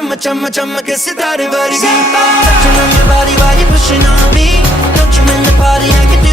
chumma chumma chumma ke sitare vargi. Touching on your body while you're pushing on me. Don't you in the party, I can do